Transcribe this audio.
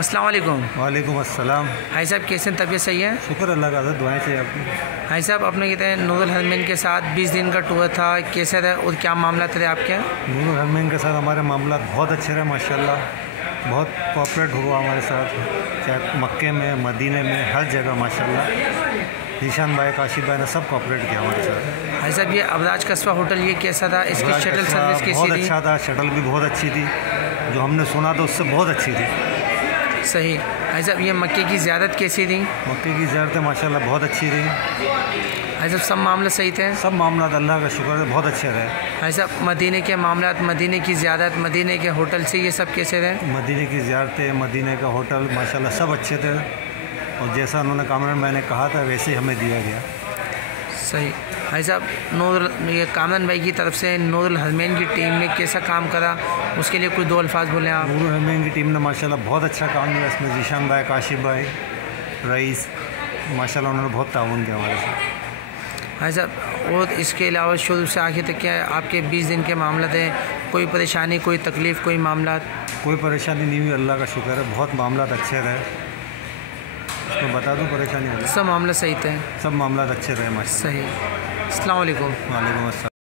अस्सलाम वालेकुम। वालेकुम अस्सलाम। भाई साहब कैसे, तबीयत सही है? शुक्र अल्लाह का, दुआएं चाहिए आपकी। भाई साहब आपने कहते हैं नूरुल हरमैन के साथ 20 दिन का टूर था, कैसे था और क्या मामला थे आपके? नूरुल हरमैन के साथ हमारे मामला बहुत अच्छे रहे माशाल्लाह। बहुत कोऑपरेट हुआ हमारे साथ, चाहे मक्के में, मदीने में, हर जगह माशाल्लाह। जीशान भाई, काशिफ भाई ने सब कोऑपरेट किया हमारे साथ। भाई साहब ये अबराज कस्बा होटल ये कैसा था, इसकी शटल सर्विस कैसी बहुत थी? अच्छा था, शटल भी बहुत अच्छी थी, जो हमने सुना था उससे बहुत अच्छी थी। सही। भाई साहब ये मक्के की ज़ियारत कैसी थी? मक्के की ज़ियारतें माशाल्लाह बहुत अच्छी थी। भाई साहब सब मामला सही थे? सब मामला अल्लाह का शुक्र है बहुत अच्छे रहे। भाई साहब मदीने के मामला, मदीने की ज़ियारत, मदीने के होटल से ये सब कैसे रहे? मदीने की ज़ियारतें, मदीने का होटल माशाल्लाह सब अच्छे थे, और जैसा उन्होंने कामरान मैंने कहा था वैसे ही हमें दिया गया। सही। भाई साहब ये कामरान भाई की तरफ से नूरुल हरमैन की टीम ने कैसा काम करा, उसके लिए कुछ दो अल्फाज बोलें आप? नूरुल हरमैन की टीम ने माशाल्लाह बहुत अच्छा काम किया। इसमें जीशान भाई, काशिफ भाई, रईस, माशाल्लाह उन्होंने बहुत ताउन किया हमारे साथ। भाई साहब और इसके अलावा शुरू से आखिर तक क्या आपके 20 दिन के मामला थे? कोई परेशानी, कोई तकलीफ़, कोई मामला? कोई परेशानी नहीं हुई, अल्लाह का शुक्र है, बहुत मामला अच्छे रहे। इसमें बता दूँ परेशानी वाला? सब मामला सही थे? सब मामला अच्छे रहे माशाल्लाह। सही। अस्सलाम वालेकुम। वालेकुम अस्सलाम।